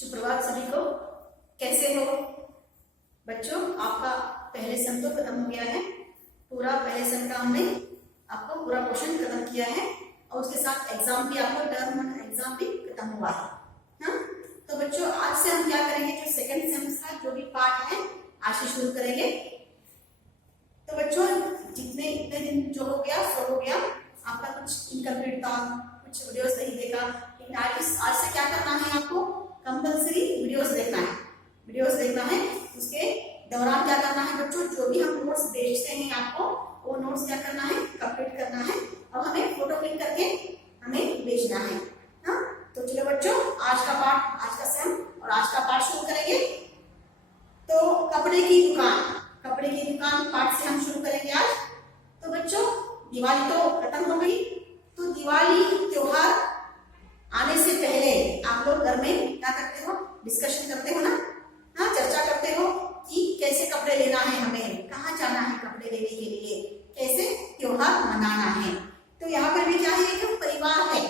सुप्रभात सभी को। कैसे हो बच्चों? आपका पहले सेम तो खत्म हो गया है। पूरा पहले सेम का हमने आपको पूरा क्वेश्चन खत्म किया है और उसके साथ एग्जाम भी आपको टर्म एग्जाम भी खत्म हुआ है। हाँ, तो बच्चों आज से हम क्या करेंगे, जो सेकंड सेम का जो भी पार्ट है आज से शुरू करेंगे। तो बच्चों जितने इतने दिन जो हो गया सो हो गया, आपका कुछ इनकम्प्लीट था, कुछ वीडियोस नहीं देखा, लेकिन आज से क्या करना है, आपको कंपल्सरी वीडियोस देखना है। वीडियोस देखना है, उसके दौरान क्या करना है बच्चों, जो भी हम नोट्स भेजते हैं आपको, वो नोट्स क्या करना है, कंप्लीट करना है और हमें फोटो क्लिक करके हमें भेजना है। हाँ, तो चलो बच्चों आज का पार्ट, आज का सेम और आज का पार्ट शुरू करेंगे। तो कपड़े की दुकान पार्ट से हम शुरू करेंगे आज। तो बच्चों दिवाली तो खत्म हो गई, तो दिवाली त्योहार आने से पहले आप लोग घर में क्या करते हो, डिस्कशन करते हो ना। हाँ, चर्चा करते हो कि कैसे कपड़े लेना है, हमें कहाँ जाना है कपड़े लेने के लिए, कैसे त्योहार मनाना है। तो यहाँ पर भी क्या है, एक परिवार है,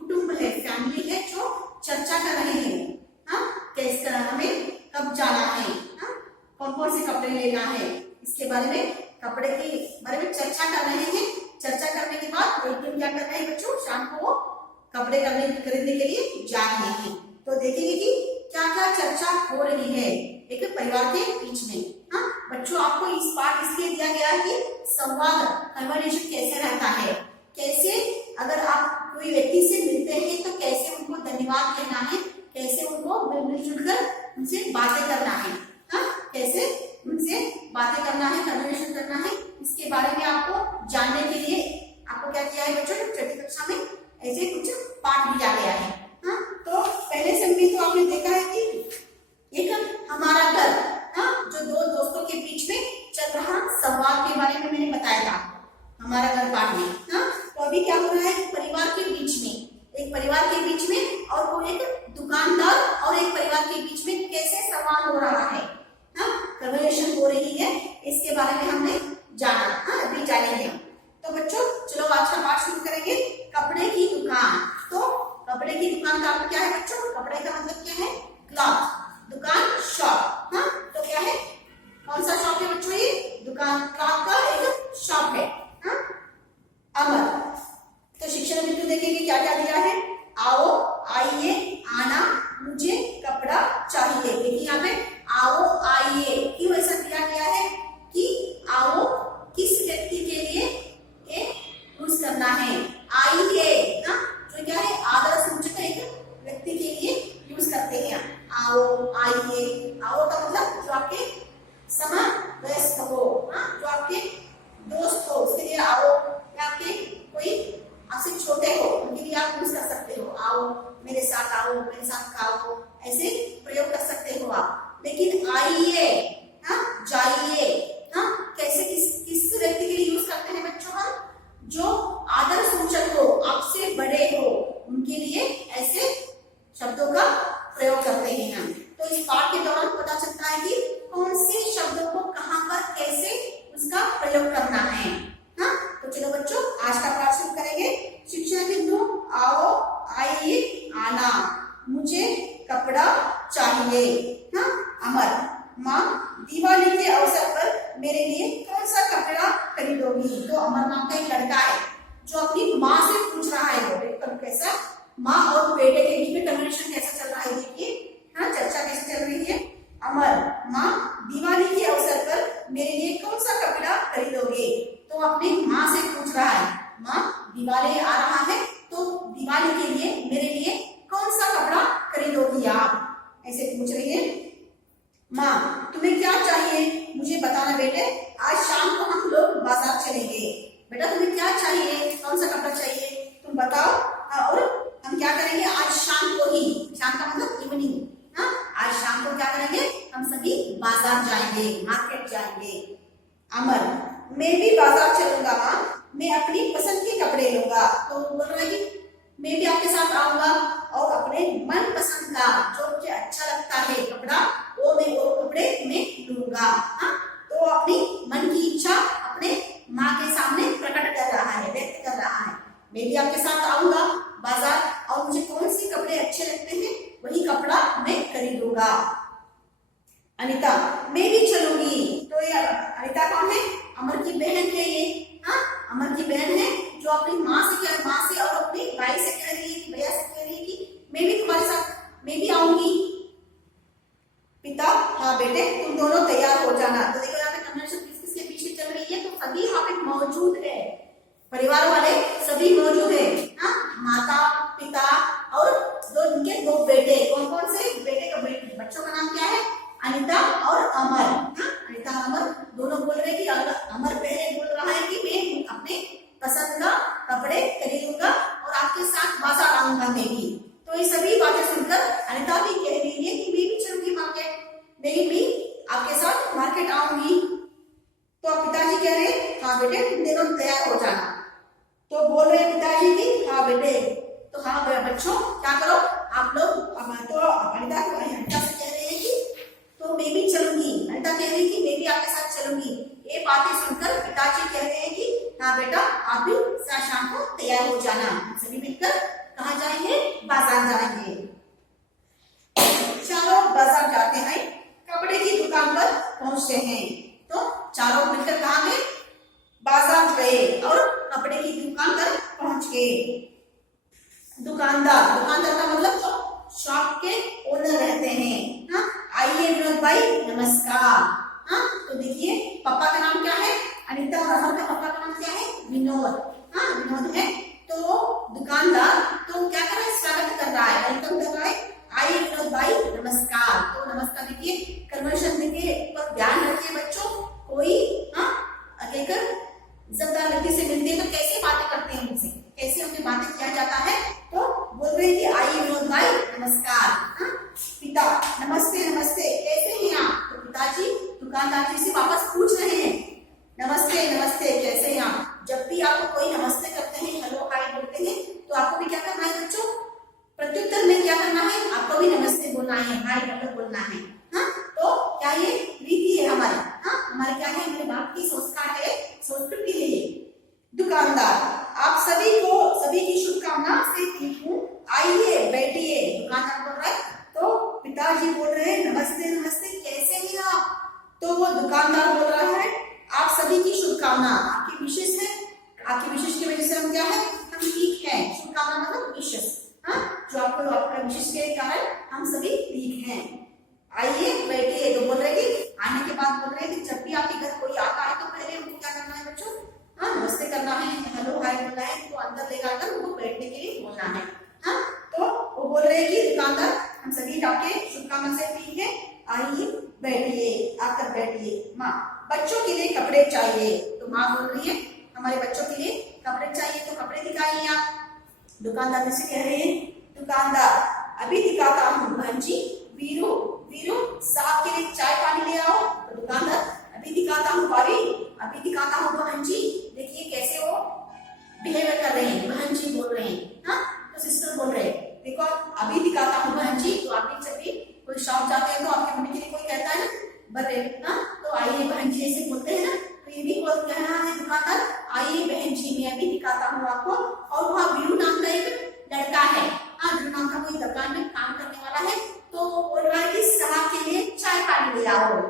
कुटुंब है, फैमिली है जो चर्चा कर रहे हैं। हाँ, कैसे हमें कब जाना है, हाँ, कौन कौन से कपड़े लेना है, इसके बारे में, कपड़े के बारे में चर्चा कर रहे हैं। चर्चा करने के बाद एक दिन क्या कर रहे हैं बच्चों, शाम को वो कपड़े खरीदने के लिए जा रहे हैं। तो देखेंगे कि क्या क्या चर्चा हो रही है एक परिवार के बीच में। हाँ बच्चों, आपको इस पार्ट इसलिए दिया गया कि संवाद कन्वर्सेशन कैसे रहता है, कैसे अगर आप कोई व्यक्ति से मिलते हैं तो कैसे उनको धन्यवाद कहना है, कैसे उनको मिलजुल कर उनसे बातें करना है। हाँ, कैसे उनसे बातें करना है, कन्वर्सेशन करना है, इसके बारे में आपको जानने के लिए आपको क्या किया है बच्चों, छठी कक्षा में ऐसे कुछ पाठ दिया गया है। हाँ, तो पहले से भी तो आपने देखा है कि एक हमारा घर, हाँ, जो दो दोस्तों के बीच में चल रहा संवाद के बारे में मैंने बताया था हमारा घर पाठ में। हाँ, तो अभी क्या हो रहा है, परिवार के बीच में, एक परिवार के बीच में और वो एक दुकानदार और एक परिवार के बीच में कैसे संवाद हो रहा है, हाँ, कन्वर्सेशन हो रही है, इसके बारे में हमने जाना। हाँ, अभी जानेंगे। तो बच्चों चलो आज का पाठ शुरू करेंगे। कपड़े की दुकान। तो कपड़े की दुकान का क्या है बच्चों, कपड़े का मतलब क्या है, क्लॉथ, दुकान, शॉप। हाँ, तो क्या है, कौन सा शॉप है बच्चों, ये दुकान, क्लॉथ का एक शॉप है। हाँ, अमर। तो शिक्षण बिंदु देखेंगे क्या क्या दिया है, आओ, आइए, आना, मुझे कपड़ा चाहिए। देखिए यहाँ पे आओ, आइए, क्यों ऐसा दिया गया है कि आओ किस व्यक्ति के लिए ये यूज करना है, आइए, हाँ, जो क्या है आदर सूचक एक व्यक्ति के लिए यूज करते हैं। आओ, आइए, आओ का मतलब जो आपके समवयस्क हो, हाँ, जो आपके दोस्त हो उसके लिए आओ, या आपके कोई आपसे छोटे हो उनके लिए आप यूज कर सकते हो। आओ, मेरे साथ आओ, मेरे साथ खाओ, ऐसे प्रयोग कर सकते हो आप। लेकिन आइए, हाँ, जाइए, हाँ, कैसे किस व्यक्ति के लिए यूज करते हैं बच्चों हम, जो आदर सूचक हो, आपसे बड़े हो, उनके लिए ऐसे शब्दों का प्रयोग करते हैं हम। तो इस पाठ के दौरान पता चलता है कि कौन से शब्दों को कहां पर कैसे उसका प्रयोग करना है। हाँ, तो चलो बच्चों आज का पाठ शुरू करेंगे। शिक्षण बिंदु, आओ, आइए, आना, मुझे कपड़ा चाहिए। हाँ, अमर, माँ दिवाली के अवसर पर मेरे लिए कौन सा कपड़ा खरीदोगी। तो अमर नाम का एक लड़का है जो अपनी माँ से पूछ रहा है, वो कैसा, माँ और बेटे के बीच में कन्वर्सेशन कैसा चल रहा है, देखिए। हाँ, चर्चा कैसे चल रही है। अमर, माँ दिवाली के अवसर पर मेरे लिए कौन सा कपड़ा खरीदोगे। तो अपनी माँ से पूछ रहा है, माँ दिवाली आ रहा है तो दिवाली के लिए मेरे लिए कौन सा कपड़ा खरीदोगी आप, ऐसे पूछ रही है। माँ तुम्हें क्या चाहिए मुझे बताना बेटे, आज शाम को हम लोग बाजार चलेंगे। बेटा तुम्हें क्या चाहिए, कौन सा कपड़ा चाहिए तुम बताओ, और हम क्या करेंगे आज शाम को ही, शाम का मतलब इवनिंग। हाँ, आज शाम को क्या करेंगे, हम सभी बाजार जाएंगे, मार्केट जाएंगे। अमर, मैं भी बाजार चलूंगा माँ, मैं अपनी पसंद के कपड़े लूंगा। तो बोल रहा है कि मैं भी आपके साथ आऊंगा और अपने मन पसंद का जो मुझे अच्छा लगता है कपड़ा, वो कपड़े मैं लूंगा। हाँ, तो अपनी मन की इच्छा अपने माँ के सामने प्रकट कर रहा है, व्यक्त कर रहा है। मैं भी आपके साथ आऊंगा बाजार और मुझे कौन से कपड़े अच्छे लगते हैं वही कपड़ा मैं खरीदूंगा। अनीता, मैं भी चलूंगी। तो ये अनीता कौन है? अमर की बहन है ये। हाँ, अमर की बहन है जो अपनी माँ से और अपनी भाई से कह रही है, भैया से कह रही है कि मैं भी तुम्हारे साथ, मैं भी आऊंगी। पिता, हाँ बेटे तुम दोनों तैयार हो जाना। तो देखो यहाँ पे कन्वर्सेशन किस किसके पीछे चल रही है, तो सभी यहाँ पे मौजूद है, परिवार वाले सभी मौजूद है। हाँ, माता, पिता और उनके दो बेटे। कौन कौन से बेटे का बच्चों का नाम क्या है? अनीता और अमर। हाँ, अनीता और अमर दोनों बोल रहे कि अमर पहले बोल रहा है कि मैं अपने पसंद का कपड़े खरीदूंगा और आपके साथ बाजार आऊंगा मैं भी। तो ये सभी बातें सुनकर अनीता भी कह रही है कि मैं भी चलूंगी मार्केट, मैं भी आपके साथ मार्केट आऊंगी। तो पिताजी कह रहे हैं हाँ बेटे तुम दोनों तैयार हो जाना। तो बोल रहे पिताजी की हाँ बेटे, तो हाँ बच्चों क्या करो आप लोग। तो अनीता से कह रहे हैं कि तो मैं भी चलूंगी। अनीता कह रही कि मैं भी आपके साथ चलूंगी। ये बातें सुनकर पिताजी कह रहे हैं कि हाँ बेटा आप भी शाम को तैयार हो जाना, सभी मिलकर कहाँ जाएंगे? बाजार जाएंगे। चारों बाजार जाते हैं, कपड़े की दुकान पर पहुंचते हैं। तो चारों मिलकर कहाँ गए? बाजार गए और कपड़े की दुकान पर पहुंच गए। दुकानदार का मतलब तो शॉप के ओनर रहते हैं। हाँ, आइए विनोद भाई नमस्कार। हाँ, तो देखिए पापा का नाम क्या है? अनीता और अमर का पापा का नाम क्या है? विनोद। हाँ, विनोद है। तो दुकानदार तो क्या कर रहा है? स्वागत कर रहा है, वेलकम कर रहा है। आइए विनोद भाई नमस्कार। तो नमस्कार देखिए, कन्वर्सेशन देखिए पर ध्यान रखिए बच्चों। कोई हाँ अगर इज्जतदार व्यक्ति से मिलते हैं तो कैसे बातें करते हैं उनसे, कैसे उनकी बातें किया जाता है। तो बोल रहे हैं कि आइए विनोद भाई नमस्कार। हाँ, पिता नमस्ते नमस्ते कैसे हैं आप? तो पिताजी दुकानदार जी से वापस पूछ रहे हैं नमस्ते नमस्ते कैसे हैं आप? जब भी आपको कोई नमस्ते करते हैं, हेलो हाय बोलते हैं, तो आपको भी क्या करना है बच्चों? प्रत्युत्तर में क्या करना है? आपको भी नमस्ते बोलना है, हाय मतलब बोलना है। हाँ, तो क्या ये रीति है हमारी? हाँ, हमारे क्या है? हमारे बाप की संस्कार है, संस्कृति है ये। दुकानदार, आप सभी की शुभकामना से ठीक हूँ, आइए बैठिए। दुकानदार बोल रहा है। तो पिताजी बोल रहे हैं नमस्ते नमस्ते कैसे हैं आप? तो वो दुकानदार बोल रहा है आप सभी की शुभकामना, आपकी विशेष है, आपकी विशेष की वजह से हम क्या है? हम ठीक है। शुभकामना मतलब विशेष। हाँ, जो आपको आपका विशेष के कारण हम सभी ठीक हैं, आइए बैठिए। तो बोल रहे कि आने के बाद बोल रहे कि जब भी आपके घर कोई आता है तो पहले उनको क्या करना है बच्चों? हाँ, नमस्ते करना है, हेलो हाय बोलना है, तो अंदर ले जाकर उनको बैठने के लिए बोलना है। हाँ, तो वो बोल रहे कि दुकानदार हम सभी आपके शुभकामना से ठीक है, आइए बैठिए, आकर बैठिए। माँ, बच्चों के लिए कपड़े चाहिए। तो माँ बोल रही है हमारे बच्चों के लिए कपड़े चाहिए, तो कपड़े दिखाइए आप। दुकानदार से कह रहे हैं दुकानदार अभी दिखाता हूँ बहन जी। वीरू वीरू साहब के लिए चाय पानी ले आओ। तो दुकानदार अभी दिखाता हूँ भाभी, अभी दिखाता हूँ बहन जी। देखिए कैसे वो बिहेवियर कर रहे हैं, बहन जी बोल रहे हैं। हाँ, तो सिस्टर बोल रहे हैं देखो अभी दिखाता हूँ बहन जी। तो आप भी जब भी कोई शॉप जाते हैं तो आपकी मम्मी के लिए कोई कहता है ना बर्रे, हाँ तो आइए बहन जी ऐसे बोलते हैं ना, तो ये भी बोल कह रहा है दुकानदार आइए बहन जी मैं अभी दिखाता हूँ आपको। और वहाँ वीरू नाम का एक लड़का है, हाँ वीरू नाम का कोई दुकान में काम करने वाला है, तो वो बोल रहा है कि साहब के लिए चाय पानी ले आओ।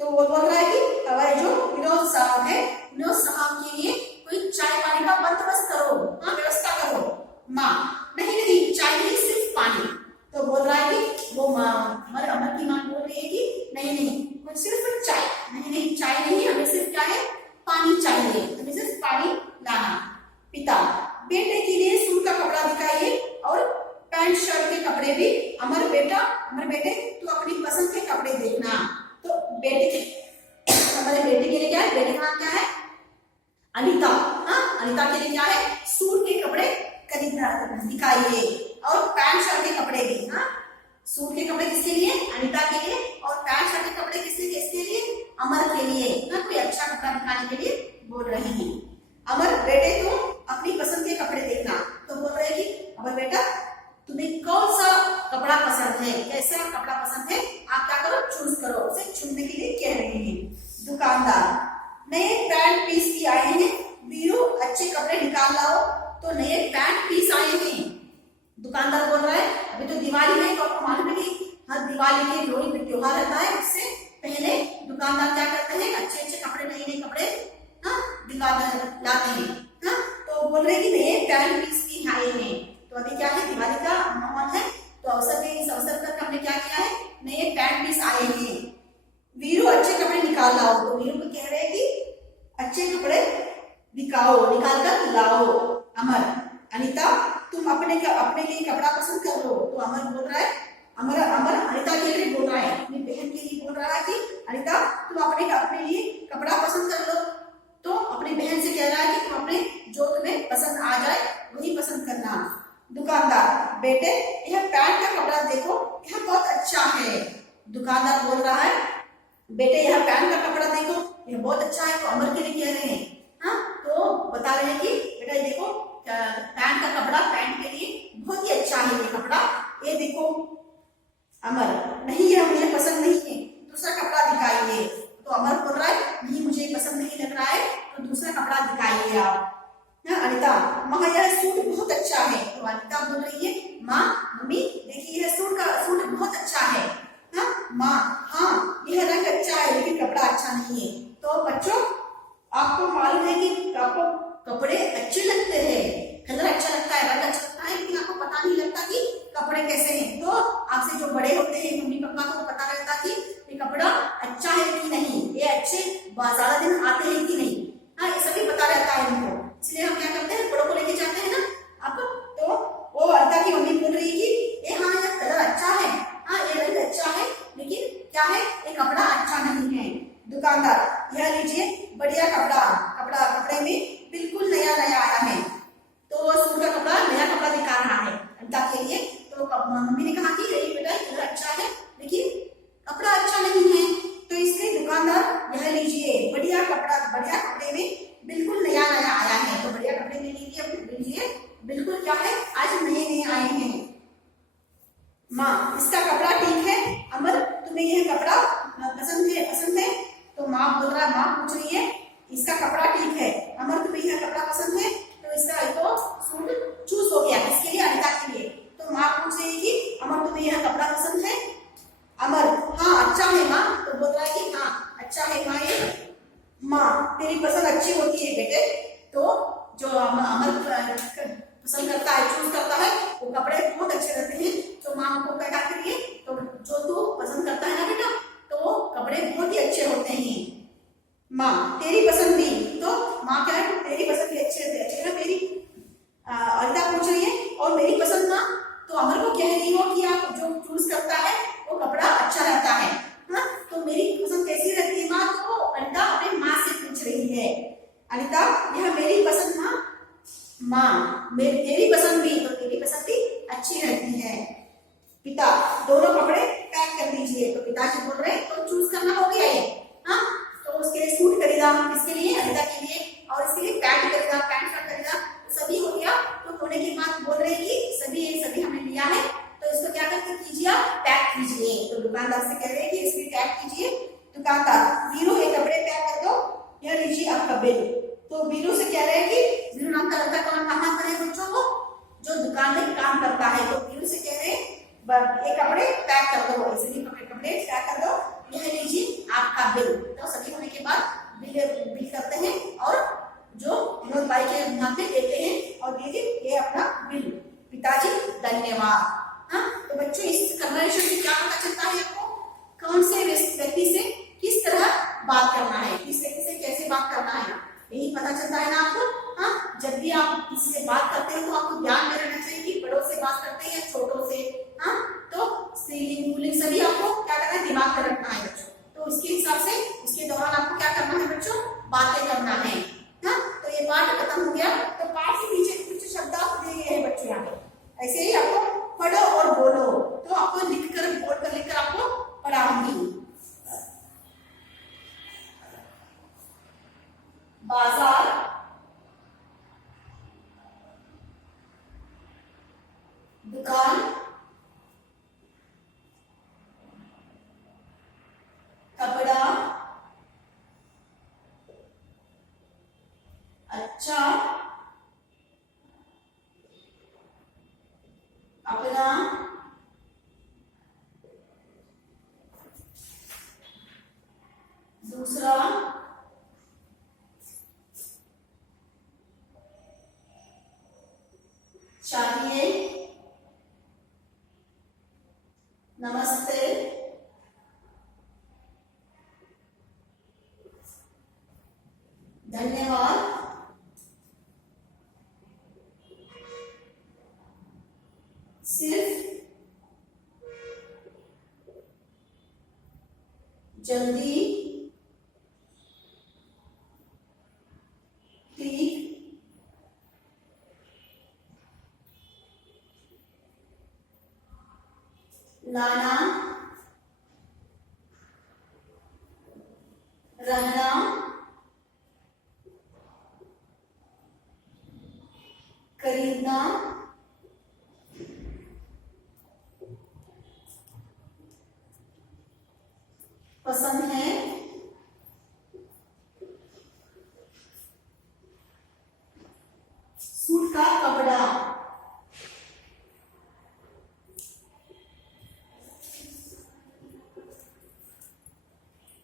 तो वो बोल रहा है कि हमारे जो विनोद साहब है, विनोद साहब के लिए कोई चाय पानी का बंदोबस्त करो, हाँ व्यवस्था करो। माँ नहीं नहीं चाय नहीं सिर्फ पानी। तो बोल रहा है कि वो अमर की माँ बोल रही है कि नहीं नहीं कुछ सिर्फ चाय, नहीं नहीं चाय नहीं हमें सिर्फ क्या है पानी चाहिए, हमें सिर्फ पानी लाना। पिता बेटे के लिए सूट का कपड़ा दिखाइए और पैंट शर्ट के कपड़े भी। अमर बेटे तू अपनी पसंद के कपड़े देखना। तो हमारे बेटे के लिए क्या है? बेटे का नाम क्या है? अनीता। हाँ, अनीता के लिए क्या है? सूट के कपड़े दिखाइए और पैंट शर्ट के कपड़े भी। हाँ, सूट के कपड़े किसके लिए? अनीता के लिए। और पैंट शर्ट के कपड़े किसके लिए? अमर के लिए। हाँ, कोई अच्छा कपड़ा दिखाने के लिए बोल रहे हैं। अमर बेटे तुम अपनी पसंद के कपड़े देखना। तो बोल रहे हैं कि अमर बेटा तुम्हें कौन सा कपड़ा पसंद है, कैसा कपड़ा पसंद है, आप क्या करो चूज करो, उसे चुनने के लिए कह रहे हैं। दुकानदार नए पैंट पीस भी आए हैं, वीरू अच्छे कपड़े निकाल लाओ। तो नए पैंट पीस आए हैं। दुकानदार बोल रहा है अभी तो दिवाली है तो आपको मालूम है कि हर दिवाली के लोहड़ी में त्योहार रहता है, उससे पहले दुकानदार क्या करते हैं, अच्छे अच्छे कपड़े, नए नए कपड़े लाते हैं। तो बोल रहे कि नए पैंट पीस भी आए हैं। तो अभी क्या है, दिवाली का माहौल है, तो अवसर के इस अवसर पर हमने क्या किया है, नए पैंट पीस आए हैं। वीरू अच्छे कपड़े निकाल लाओ। तो वीरू को कह रहे हैं कि अच्छे कपड़े निकाल कर लाओ। अमर, अनीता तुम अपने लिए कपड़ा पसंद कर लो। तो अमर बोल रहा है, अमर अनीता के लिए बोल रहा है, अपनी बहन के लिए बोल रहा है कि अनीता तुम अपने लिए कपड़ा पसंद कर लो। तो अपनी बहन से कह रहा है कि तुम अपने जो तुम्हें पसंद आ जाए वही पसंद करना। दुकानदार, बेटे यह पैंट का कपड़ा देखो, यह बहुत अच्छा है। दुकानदार बोल रहा है, बेटे यह पैंट का कपड़ा देखो, यह बहुत अच्छा है। तो अमर के लिए कह रहे हैं, तो बता रहे हैं कि बेटा ये देखो पैंट का कपड़ा पैंट के लिए बहुत ही अच्छा है ये कपड़ा, ये देखो। अमर, नहीं यह मुझे पसंद नहीं है, दूसरा कपड़ा दिखाइए। तो अमर बोल रहा है, नहीं मुझे पसंद नहीं लग रहा है, तो दूसरा कपड़ा दिखाइए आप। अनीता, माँ यह सूट बहुत अच्छा है। तो अनीता बोल रही है, माँ मम्मी देखिए यह सूट बहुत अच्छा है। माँ, हाँ यह रंग अच्छा है लेकिन कपड़ा अच्छा नहीं है। तो बच्चों आपको मालूम है कि आपको कपड़े अच्छे लगते हैं, कलर अच्छा लगता है, रंग अच्छा लगता है, लेकिन आपको पता नहीं लगता कि कपड़े कैसे हैं। तो आपसे जो बड़े होते हैं, मम्मी पापा को पता रहता कि ये कपड़ा अच्छा है कि नहीं, ये अच्छे ज्यादा दिन आते हैं कि नहीं। ये सभी पता रहता है उनको, इसलिए हम क्या करते हैं, बड़ों को लेके जाते हैं ना आप। तो वो अनीता की मम्मी बोल रही है कि ये हाँ ये कलर अच्छा है, ये रंग अच्छा है, लेकिन क्या है ये कपड़ा अच्छा नहीं है। दुकानदार, यह लीजिए बढ़िया कपड़े में बिल्कुल नया आया है। तो सूट का कपड़ा, नया कपड़ा दिखा रहा है अनीता के लिए। तो मम्मी ने कहा कि यही बेटा कलर अच्छा है लेकिन कपड़ा अच्छा नहीं है। तो इसलिए दुकानदार, यह लीजिए बढ़िया कपड़े में बिल्कुल नया आया है। तो बढ़िया कपड़े में लीजिए बिल्कुल क्या है, आज नए आए हैं। माँ, इसका कपड़ा ठीक है। अमर, तुम्हें यह कपड़ा पसंद है। तो माँ बोल रहा है, माँ पूछ रही है, इसका कपड़ा ठीक है। अमर, तुम्हें यह कपड़ा पसंद है। तो इसका तो सूट चूज हो गया, किसके लिए, अनीता के लिए। तो माँ पूछ रही है कि अमर तुम्हें यह कपड़ा पसंद है। अमर, हाँ अच्छा है माँ। तो बोल रहा है कि हाँ अच्छा है माँ ये। माँ, तेरी पसंद अच्छी होती है बेटे। तो जो अमर पसंद करता है, चूज करता है, वो कपड़े बहुत अच्छे रहते हैं। तो माँ को क्या करिए, तो जो तू पसंद करता है ना बेटा, तो वो कपड़े बहुत ही अच्छे होते हैं। माँ, तेरी पसंद भी। तो माँ क्या है, तेरी पसंद भी अच्छे है मेरी। अनीता पूछ रही है, और मेरी पसंद माँ। तो अमर को कह रही हो कि आप जो चूज करता है वो कपड़ा अच्छा रहता है। तो मेरी पसंद कैसी रहती है माँ। तो अनीता अपनी माँ से पूछ रही है, अनीता यह मेरी पसंद माँ, तेरी पसंद भी। तो तेरी पसंद भी अच्छी रहती है। पिता, दोनों कपड़े पैक कर दीजिए। तो पिताजी बोल रहे तो चूज करना हो गया ये। तो उसके लिए सूट खरीदा, इसके लिए अनीता के लिए, और इसके लिए पैंट शर्ट खरीदा, तो सभी हो गया। तो होने के बाद बोल रहे कि सभी हमने लिया है, तो इसको क्या करके कीजिए, आप पैक कीजिए। तो दुकानदार से कह रहे हैं कि इसमें पैक कीजिए। दुकानदार, वीरू ये कपड़े पैक कर दो, यह लीजिए आपका बिल। तो वीरू से कह रहे हैं कि वीरू नाम का लड़का कौन काम करे बच्चों को, जो दुकान में काम करता है। तो वीरू से कह रहे हैं ये कपड़े पैक कर दो, इसलिए कपड़े पैक कर दो, यह लीजिए आपका बिल। तो सभी होने के बाद बिल करते हैं और जो विनोद भाई के हाथ में देते हैं और दीजिए ये अपना बिल। पिताजी धन्यवाद। तो बच्चों इस कन्वर्सेशन से क्या पता चलता है आपको, कौन से व्यक्ति से किस तरह बात करना है, किस व्यक्ति से कैसे बात करना है, यही पता चलता है ना आपको। जब भी आप किसी से बात करते हैं तो आपको ध्यान में रहना चाहिए कि बड़ों से बात करते हैं या छोटों से। तो स्त्रीलिंग पुल्लिंग सभी आपको क्या करना है, दिमाग में रखना है बच्चों। तो उसके हिसाब से उसके दौरान आपको क्या करना है बच्चों, बातें करना है। तो ये पाठ खत्म हो गया। तो पाठ के पीछे कुछ शब्द आपको दिए गए हैं बच्चों यहाँ पे, ऐसे ही आपको पढ़ो और बोलो। तो आपको लिखकर बोर्ड पर लिखकर आपको पढ़ाऊंगी। बाजार, दुकान, कपड़ा, अच्छा, अपना, चाहिए, नमस्ते, धन्यवाद, सिर्फ, जल्दी, ठीक, लाना, रहना, खरीदना, पसंद है, सूट का कपड़ा,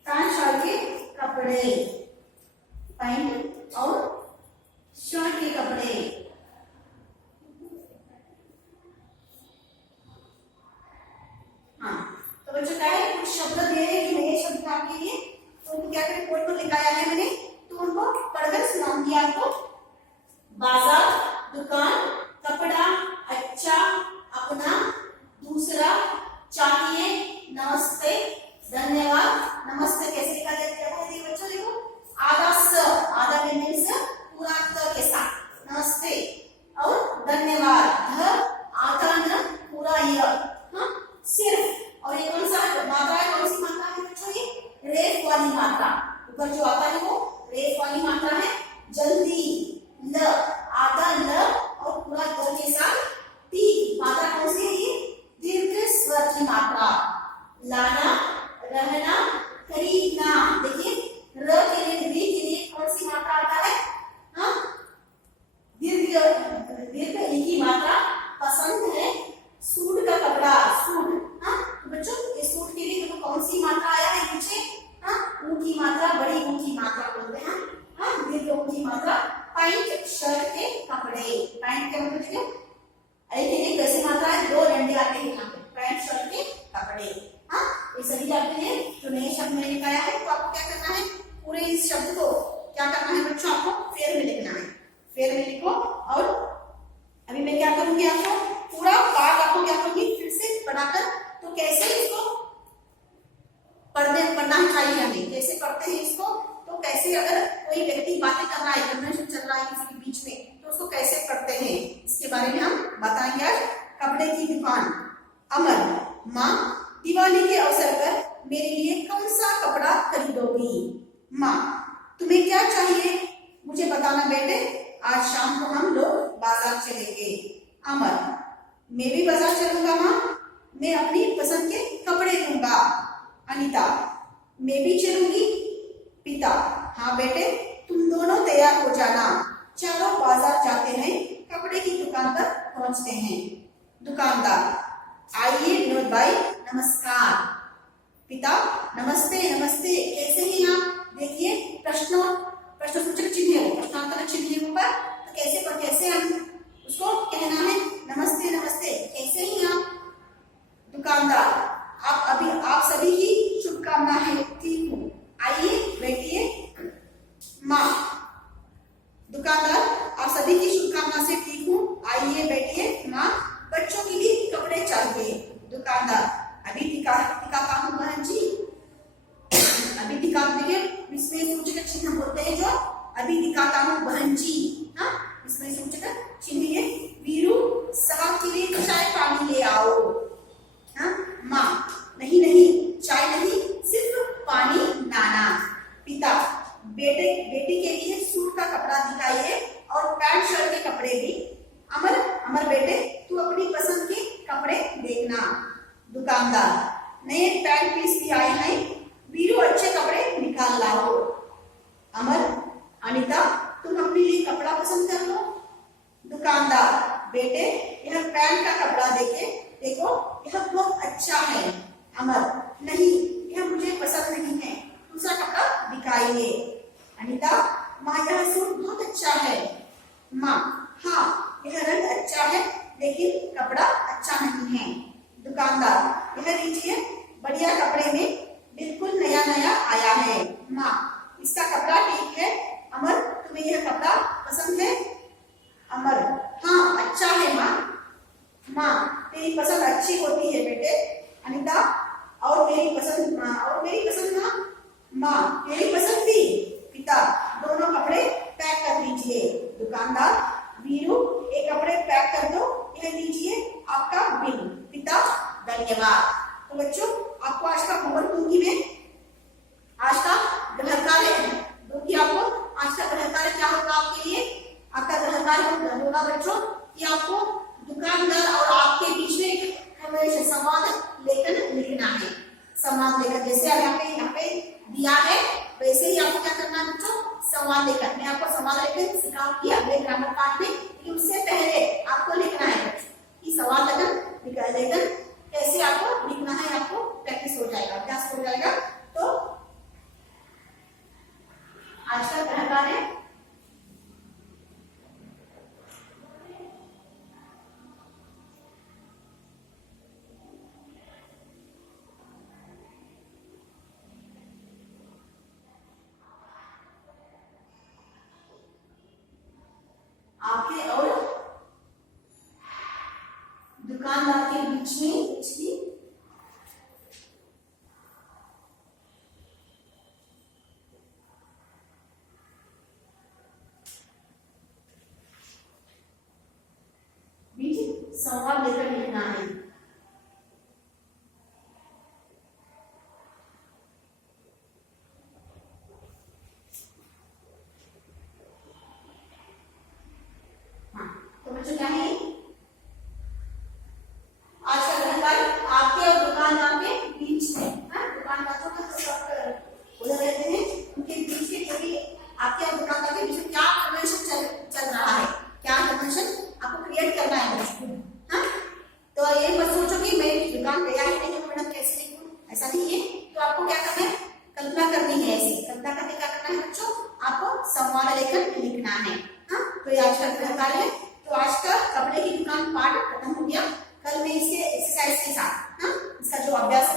पैंट शर्ट के कपड़े, पैंट और शर्ट के कपड़े। हाँ, तो बच्चों क्या है, कुछ शब्द दे रहे हैं, नए शब्द आपके लिए, तो उनको क्या करें, बोर्ड पर लिखाया है मैंने, तो उनको पढ़कर सुनाऊंगी आपको। बाजार, दुकान, कपड़ा, अच्छा, अपना, दूसरा, चाहिए, नमस्ते, धन्यवाद। नमस्ते कैसे लिखा जाता है देखो बच्चों, देखो आधा स, आधा व्यंजन से पूरा त के साथ नमस्ते, और धन्यवाद ध, आधा न, पूरा य, हाँ, सिर्फ, और ये कौन सा मात्रा है, कौन सी मात्रा है बच्चों, ये रेफ वाली मात्रा, ऊपर जो आता है वो रेफ वाली मात्रा है। जल्दी, ल, आधा ल और पूरा द के साथ टी, मात्रा कौन सी है, ये दीर्घ स्वर की मात्रा। लाना, रहना, खरीदना, देखिए र के लिए, री के लिए कौन सी मात्रा आता है, हाँ, दीर्घ दीर्घ ई की मात्रा। पसंद है, सूट का कपड़ा, सूट, हाँ, तो बच्चों ये सूट के लिए तो कौन सी मात्रा आया है नीचे, हाँ, ऊ की मात्रा, बड़ी ऊ की मात्रा बोलते हैं, हाँ, दीर्घ ऊ की मात्रा। पैंट शर्ट के कपड़े, पैंट के मतलब देखिए आई के लिए कैसे मात्रा है, दो डंडे आते हैं यहाँ पे, पैंट शर्ट के कपड़े, हाँ, ये सही आपके लिए जो नए शब्द मैंने निकाला है। तो आपको क्या करना है, पूरे इस शब्द को क्या करना है बच्चों, आपको फेर में लिखना है, फेर में लिखो। और अभी मैं क्या करूंगी, आपको पूरा पाठ आपको क्या करूंगी फिर से पढ़ाकर, तो कैसे इसको पढ़ना चाहिए हमें, कैसे पढ़ते हैं इसको, तो कैसे अगर कोई व्यक्ति बातें कर रहा है, कन्वर्सेशन चल रहा है किसी के बीच में, तो उसको कैसे पढ़ते हैं, इसके बारे में हम बताएंगे आज। कपड़े की दुकान, अमर, माँ दिवाली के अवसर पर मेरे लिए कौन सा कपड़ा खरीदोगी, माँ तुम्हें क्या चाहिए मुझे बताना बेटे, आज शाम को हम लोग बाजार चलेंगे। अमर, मैं भी बाजार चलूंगा माँ, मैं अपनी पसंद के कपड़े लूंगा। अनीता, मैं भी चलूंगी। पिता, हाँ बेटे तुम दोनों तैयार हो जाना, चारों बाजार जाते हैं, कपड़े की दुकान पर पहुंचते हैं। दुकानदार, आइए विनोद भाई नमस्कार। पिता, नमस्ते नमस्ते, कैसे हैं आप, देखिए प्रश्नसूचक चिन्ह है, प्रश्नांतर चिन्ह है ऊपर, तो कैसे हम उसको कहना है, नमस्ते नमस्ते, कैसे हैं आप। दुकानदार, आप सभी की शुभकामना है, ठीक हूँ, आइए बैठिए। माँ, दुकानदार, आप सभी की शुभकामना से ठीक हूँ, आइए बैठिए। माँ, बच्चों के लिए कपड़े चाहिए। दुकानदार, अभी दिखाता हूँ बहन जी, अभी दिखा, देखिए इसमें सूचक चिन्ह बोलते हैं जो, अभी दिखाता हूँ बहन जी, हाँ, इसमें सूचक चिन्ह है। वीरू, साहब के लिए चाय पानी ले आओ। हाँ, माँ, नहीं नहीं चाय नहीं, सिर्फ पानी लाना। पिता, बेटी के लिए सूट का कपड़ा दिखाइए और पैंट शर्ट के कपड़े भी। अमर बेटे तू अपनी पसंद के कपड़े देखना। दुकानदार, नए पैंट पीस भी आए हैं, वीरू अच्छे कपड़े निकाल लाओ। अमर, अनीता तुम अपने लिए कपड़ा पसंद कर लो। दुकानदार, बेटे यह पैंट का कपड़ा देखो यह बहुत अच्छा है। अमर, नहीं यह मुझे पसंद नहीं है, दूसरा कपड़ा दिखाइए। अनीता, माँ यह सूट बहुत अच्छा है। माँ, हाँ यह रंग अच्छा है, लेकिन कपड़ा अच्छा नहीं है। दुकानदार, यह लीजिए बढ़िया कपड़े में बिल्कुल नया नया आया है। माँ, इसका कपड़ा ठीक है। अमर, तुम्हें यह कपड़ा पसंद है? अमर, हाँ अच्छा है माँ। माँ, तेरी पसंद अच्छी होती है बेटे। अनिता, और मेरी पसंद माँ, माँ मेरी पसंद भी। पिता, दोनों कपड़े पैक कर दीजिए। दुकानदार, वीरू एक कपड़े पैक कर दो, यह लीजिए आपका बिल। पिता, धन्यवाद। तो बच्चों, आपको आज का होमवर्क दूंगी मैं। आज का गृह कार्य दूंगी आपको। आज का गृह कार्य क्या होगा आपके लिए? आपका गृह कार्य होगा बच्चों कि आपको दुकानदार और आपके बीच में हमेशा संवाद लेकर लिखना है। संवाद लेकर, जैसे यहाँ पे दिया है वैसे ही आपको क्या करना है बच्चों? संवाद लेकर। मैं आपको संवाद लेकर सिखाऊंगी अगले ग्रामर पाठ में, लेकिन उससे पहले आपको लिखना है बच्चों कि संवाद लेकर कैसे आपको लिखना है। आपको प्रैक्टिस हो जाएगा, अभ्यास हो जाएगा। तो आज का गृह कार्य आपके और दुकानदार के बीच में संवाद लेकर लिखना है। हाँ, तो बच्चों क्या है आज का गृह कार्य? आपके और दुकानदार के बीच में, दुकानदारों का उधर रहते हैं, उनके बीच में जो भी आपके और दुकानदार के बीच में क्या कन्वर्सेशन चल रहा है, क्या कन्वर्सेशन आपको क्रिएट करना है बच्चों। तो ये मत सोचो कि मैं दुकान गया ही नहीं हूँ मैडम कैसे लिखूं, ऐसा नहीं है। तो आपको क्या करना है? कल्पना करनी है। ऐसी कल्पना करके क्या करना है बच्चों? आपको संवाद लेकर लिखना है। तो ये आज का गृह कार्य है। तो आज का कपड़े की दुकान पाठ खत्म हो गया। कल मैं इसके एक्सरसाइज के साथ इसका जो अभ्यास